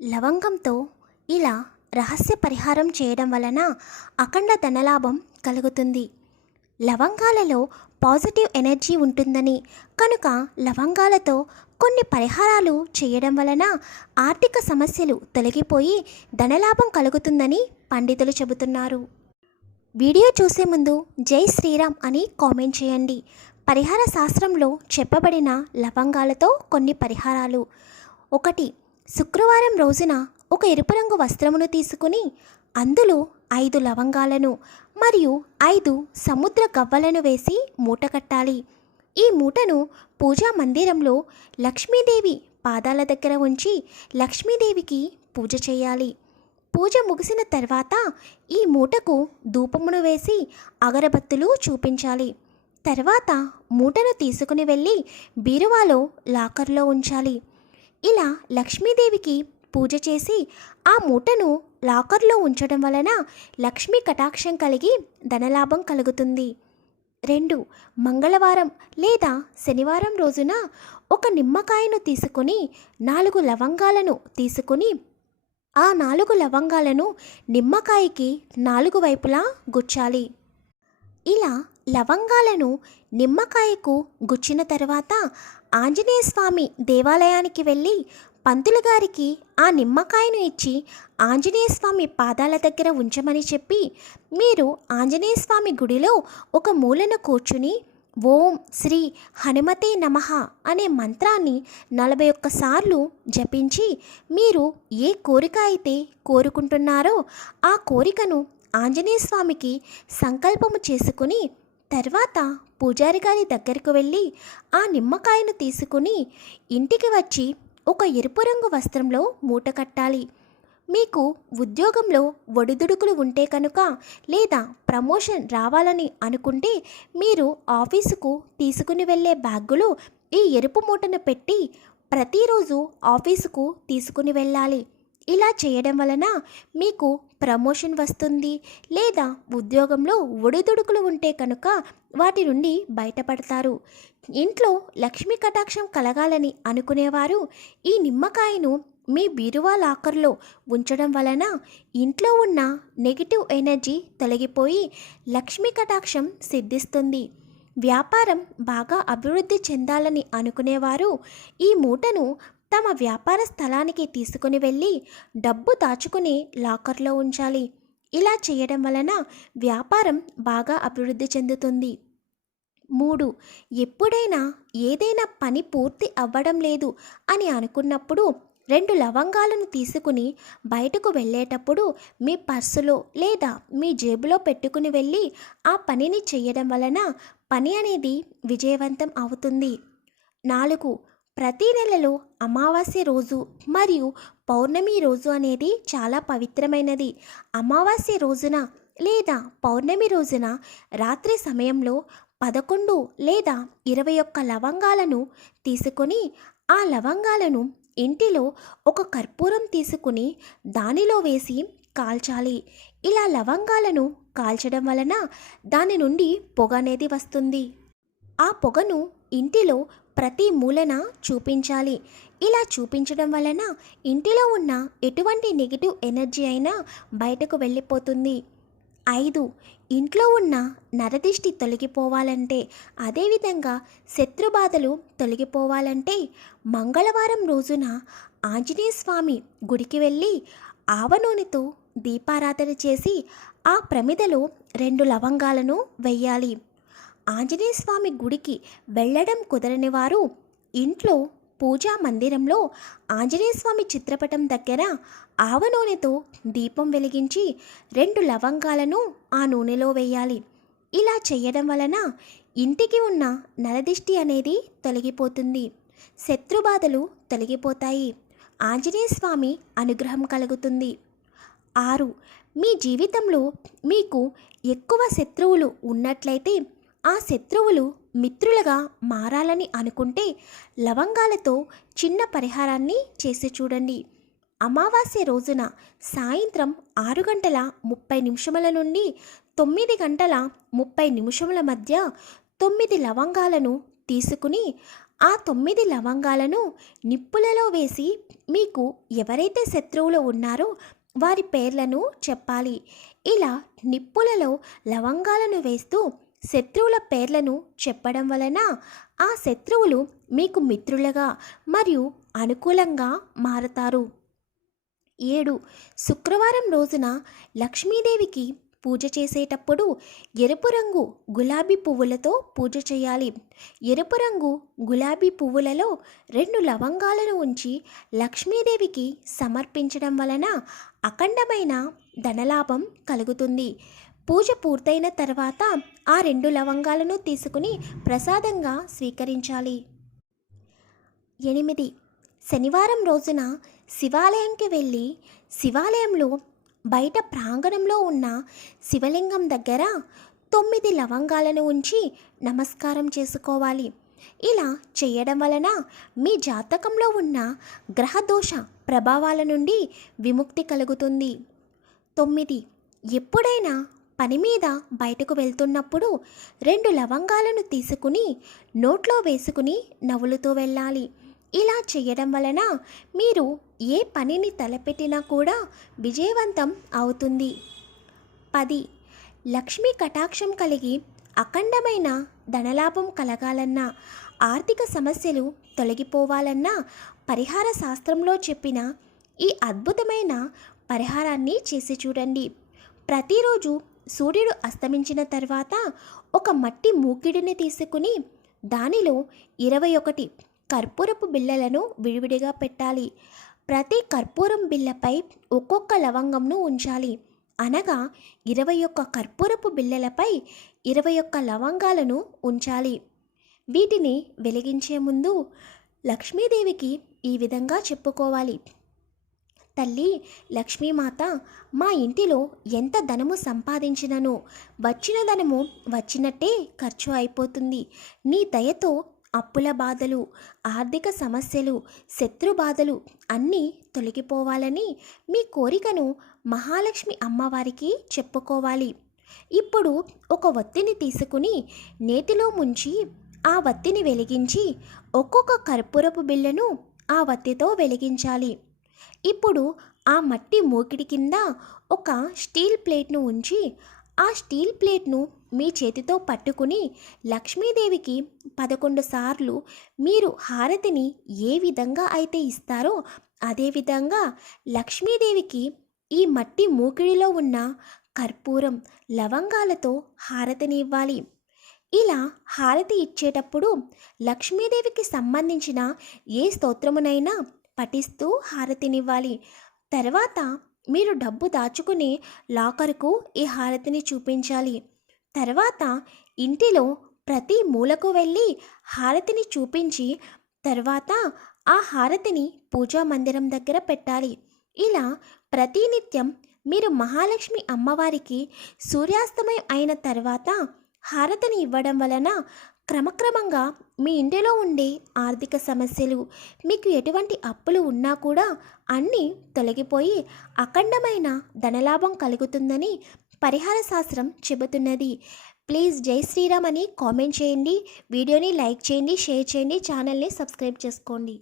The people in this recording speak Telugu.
లవంగంతో ఇలా రహస్య పరిహారం చేయడం వలన అఖండ ధనలాభం కలుగుతుంది. లవంగాలలో పాజిటివ్ ఎనర్జీ ఉంటుందని కనుక లవంగాలతో కొన్ని పరిహారాలు చేయడం వలన ఆర్థిక సమస్యలు తొలగిపోయి ధనలాభం కలుగుతుందని పండితులు చెబుతున్నారు. వీడియో చూసే ముందు జై శ్రీరామ్ అని కామెంట్ చేయండి. పరిహార శాస్త్రంలో చెప్పబడిన లవంగాలతో కొన్ని పరిహారాలు. ఒకటి శుక్రవారం రోజున ఒక ఎరుపు రంగు వస్త్రమును తీసుకుని అందులో ఐదు లవంగాలను మరియు ఐదు సముద్ర గవ్వలను వేసి మూట కట్టాలి. ఈ మూటను పూజా మందిరంలో లక్ష్మీదేవి పాదాల దగ్గర ఉంచి లక్ష్మీదేవికి పూజ చేయాలి. పూజ ముగిసిన తర్వాత ఈ మూటకు ధూపమును వేసి అగరబత్తులు చూపించాలి. తర్వాత మూటను తీసుకుని వెళ్ళి బీరువాలో లాకర్లో ఉంచాలి. ఇలా లక్ష్మీదేవికి పూజ చేసి ఆ మూటను లాకర్లో ఉంచడం వలన లక్ష్మీ కటాక్షం కలిగి ధనలాభం కలుగుతుంది. రెండు మంగళవారం లేదా శనివారం రోజున ఒక నిమ్మకాయను తీసుకొని నాలుగు లవంగాలను తీసుకొని ఆ నాలుగు లవంగాలను నిమ్మకాయకి నాలుగు వైపులా గుచ్చాలి. ఇలా లవంగాలను నిమ్మకాయకు గుచ్చిన తర్వాత ఆంజనేయ స్వామి దేవాలయానికి వెళ్ళి పంతులు గారికి ఆ నిమ్మకాయను ఇచ్చి ఆంజనేయ స్వామి పాదాల దగ్గర ఉంచమని చెప్పి మీరు ఆంజనేయ స్వామి గుడిలో ఒక మూలన కూర్చుని ఓం శ్రీ హనుమతే నమః అనే మంత్రాన్ని నలభై ఒక్కసార్లు జపించి మీరు ఏ కోరిక అయితే కోరుకుంటున్నారో ఆ కోరికను ఆంజనేయ స్వామికి సంకల్పము చేసుకుని తర్వాత పూజారి గారి దగ్గరకు వెళ్ళి ఆ నిమ్మకాయను తీసుకుని ఇంటికి వచ్చి ఒక ఎరుపు రంగు వస్త్రంలో మూట కట్టాలి. మీకు ఉద్యోగంలో ఒడిదుడుకులు ఉంటే కనుక లేదా ప్రమోషన్ రావాలని అనుకుంటే మీరు ఆఫీసుకు తీసుకుని వెళ్ళే బ్యాగులో ఈ ఎరుపు మూటను పెట్టి ప్రతిరోజు ఆఫీసుకు తీసుకుని వెళ్ళాలి. ఇలా చేయడం వలన మీకు ప్రమోషన్ వస్తుంది లేదా ఉద్యోగంలో ఒడిదుడుకులు ఉంటే కనుక వాటి నుండి బయటపడతారు. ఇంట్లో లక్ష్మీ కటాక్షం కలగాలని అనుకునేవారు ఈ నిమ్మకాయను మీ బీరువా లాకర్లో ఉంచడం వలన ఇంట్లో ఉన్న నెగిటివ్ ఎనర్జీ తొలగిపోయి లక్ష్మీ కటాక్షం సిద్ధిస్తుంది. వ్యాపారం బాగా అభివృద్ధి చెందాలని అనుకునేవారు ఈ మూటను తమ వ్యాపార స్థలానికి తీసుకుని వెళ్ళి డబ్బు దాచుకుని లాకర్లో ఉంచాలి. ఇలా చేయడం వలన వ్యాపారం బాగా అభివృద్ధి చెందుతుంది. మూడు ఎప్పుడైనా ఏదైనా పని పూర్తి అవ్వడం లేదు అని అనుకున్నప్పుడు రెండు లవంగాలను తీసుకుని బయటకు వెళ్ళేటప్పుడు మీ పర్సులో లేదా మీ జేబులో పెట్టుకుని వెళ్ళి ఆ పనిని చేయడం వలన పని అనేది విజయవంతం అవుతుంది. నాలుగు ప్రతి నెలలో అమావాస్య రోజు మరియు పౌర్ణమి రోజు అనేది చాలా పవిత్రమైనది. అమావాస్య రోజున లేదా పౌర్ణమి రోజున రాత్రి సమయంలో పదకొండు లేదా ఇరవై ఒక్క లవంగాలను తీసుకొని ఆ లవంగాలను ఇంటిలో ఒక కర్పూరం తీసుకుని దానిలో వేసి కాల్చాలి. ఇలా లవంగాలను కాల్చడం వలన దాని నుండి పొగ అనేది వస్తుంది. ఆ పొగను ఇంటిలో ప్రతి మూలన చూపించాలి. ఇలా చూపించడం వలన ఇంటిలో ఉన్న ఎటువంటి నెగిటివ్ ఎనర్జీ అయినా బయటకు వెళ్ళిపోతుంది. ఐదు ఇంట్లో ఉన్న నరదిష్టి తొలగిపోవాలంటే అదేవిధంగా శత్రుబాధలు తొలగిపోవాలంటే మంగళవారం రోజున ఆంజనేయ స్వామి గుడికి వెళ్ళి ఆవనూనెతో దీపారాధన చేసి ఆ ప్రమిదలో రెండు లవంగాలను వెయ్యాలి. ఆంజనేయ స్వామి గుడికి వెళ్ళడం కుదరని వారు ఇంట్లో పూజా మందిరంలో ఆంజనేయ స్వామి చిత్రపటం దగ్గర ఆవ నూనెతో దీపం వెలిగించి రెండు లవంగాలను ఆ నూనెలో వేయాలి. ఇలా చేయడం వలన ఇంటికి ఉన్న నరదిష్టి అనేది తొలగిపోతుంది. శత్రుబాధలు తొలగిపోతాయి. ఆంజనేయ స్వామి అనుగ్రహం కలుగుతుంది. ఆరు. మీ జీవితంలో మీకు ఎక్కువ శత్రువులు ఉన్నట్లయితే ఆ శత్రువులు మిత్రులుగా మారాలని అనుకుంటే లవంగాలతో చిన్న పరిహారాన్ని చేసి చూడండి. అమావాస్య రోజున సాయంత్రం ఆరు గంటల ముప్పై నిమిషముల నుండి తొమ్మిది గంటల ముప్పై నిమిషముల మధ్య తొమ్మిది లవంగాలను తీసుకుని ఆ తొమ్మిది లవంగాలను నిప్పులలో వేసి మీకు ఎవరైతే శత్రువులు ఉన్నారో వారి పేర్లను చెప్పాలి. ఇలా నిప్పులలో లవంగాలను వేస్తూ శత్రువుల పేర్లను చెప్పడం వలన ఆ శత్రువులు మీకు మిత్రులుగా మరియు అనుకూలంగా మారతారు. ఏడు. శుక్రవారం రోజున లక్ష్మీదేవికి పూజ చేసేటప్పుడు ఎరుపు రంగు గులాబీ పువ్వులతో పూజ చేయాలి. ఎరుపు రంగు గులాబీ పువ్వులలో రెండు లవంగాలను ఉంచి లక్ష్మీదేవికి సమర్పించడం వలన అఖండమైన ధనలాభం కలుగుతుంది. పూజ పూర్తయిన తర్వాత ఆ రెండు లవంగాలను తీసుకుని ప్రసాదంగా స్వీకరించాలి. ఎనిమిది. శనివారం రోజున శివాలయంకి వెళ్ళి శివాలయంలో బయట ప్రాంగణంలో ఉన్న శివలింగం దగ్గర తొమ్మిది లవంగాలను ఉంచి నమస్కారం చేసుకోవాలి. ఇలా చేయడం వలన మీ జాతకంలో ఉన్న గ్రహదోష ప్రభావాల నుండి విముక్తి కలుగుతుంది. తొమ్మిది. ఎప్పుడైనా పని మీద బయటకు వెళ్తున్నప్పుడు రెండు లవంగాలను తీసుకుని నోట్లో వేసుకుని నవ్వులుతూ వెళ్ళాలి. ఇలా చేయడం వలన మీరు ఏ పనిని తలపెట్టినా కూడా విజయవంతం అవుతుంది. పది. లక్ష్మీ కటాక్షం కలిగి అఖండమైన ధనలాభం కలగాలన్నా ఆర్థిక సమస్యలు తొలగిపోవాలన్నా పరిహార శాస్త్రంలో చెప్పిన ఈ అద్భుతమైన పరిహారాన్ని చేసి చూడండి. ప్రతిరోజు సూర్యుడు అస్తమించిన తర్వాత ఒక మట్టి మూకిడిని తీసుకుని దానిలో ఇరవై ఒకటి కర్పూరపు బిళ్ళలను విడివిడిగా పెట్టాలి. ప్రతి కర్పూరం బిళ్ళపై ఒక్కొక్క లవంగంను ఉంచాలి. అనగా ఇరవై ఒక్క కర్పూరపు బిళ్ళలపై ఇరవై ఒక్క లవంగాలను ఉంచాలి. వీటిని వెలిగించే ముందు లక్ష్మీదేవికి ఈ విధంగా చెప్పుకోవాలి. తల్లి లక్ష్మీమాత మా ఇంటిలో ఎంత ధనము సంపాదించినను వచ్చిన ధనము వచ్చినట్టే ఖర్చు అయిపోతుంది. నీ దయతో అప్పుల బాధలు ఆర్థిక సమస్యలు శత్రు బాధలు అన్నీ తొలగిపోవాలని మీ కోరికను మహాలక్ష్మి అమ్మవారికి చెప్పుకోవాలి. ఇప్పుడు ఒక వత్తిని తీసుకుని నేతిలో ముంచి ఆ వత్తిని వెలిగించి ఒక్కొక్క కర్పూరపు బిళ్ళను ఆ వత్తితో వెలిగించాలి. ఇప్పుడు ఆ మట్టి మూకిడి కింద ఒక స్టీల్ ప్లేట్ను ఉంచి ఆ స్టీల్ ప్లేట్ను మీ చేతితో పట్టుకుని లక్ష్మీదేవికి పదకొండు సార్లు మీరు హారతిని ఏ విధంగా అయితే ఇస్తారో అదేవిధంగా లక్ష్మీదేవికి ఈ మట్టి మూకిడిలో ఉన్న కర్పూరం లవంగాలతో హారతిని ఇవ్వాలి. ఇలా హారతి ఇచ్చేటప్పుడు లక్ష్మీదేవికి సంబంధించిన ఏ స్తోత్రమునైనా పఠిస్తూ హారతినివ్వాలి. తర్వాత మీరు డబ్బు దాచుకునే లాకర్కు ఈ హారతిని చూపించాలి. తర్వాత ఇంటిలో ప్రతి మూలకు వెళ్ళి హారతిని చూపించి తర్వాత ఆ హారతిని పూజా మందిరం దగ్గర పెట్టాలి. ఇలా ప్రతినిత్యం మీరు మహాలక్ష్మి అమ్మవారికి సూర్యాస్తమయం అయిన తర్వాత హారతిని ఇవ్వడం వలన క్రమక్రమంగా మీ ఇంటిలో ఉండే ఆర్థిక సమస్యలు మీకు ఎటువంటి అప్పులు ఉన్నా కూడా అన్నీ తొలగిపోయి అఖండమైన ధనలాభం కలుగుతుందని పరిహార శాస్త్రం చెబుతున్నది. ప్లీజ్ జై శ్రీరామ్ అని కామెంట్ చేయండి. వీడియోని లైక్ చేయండి షేర్ చేయండి ఛానల్ని సబ్స్క్రైబ్ చేసుకోండి.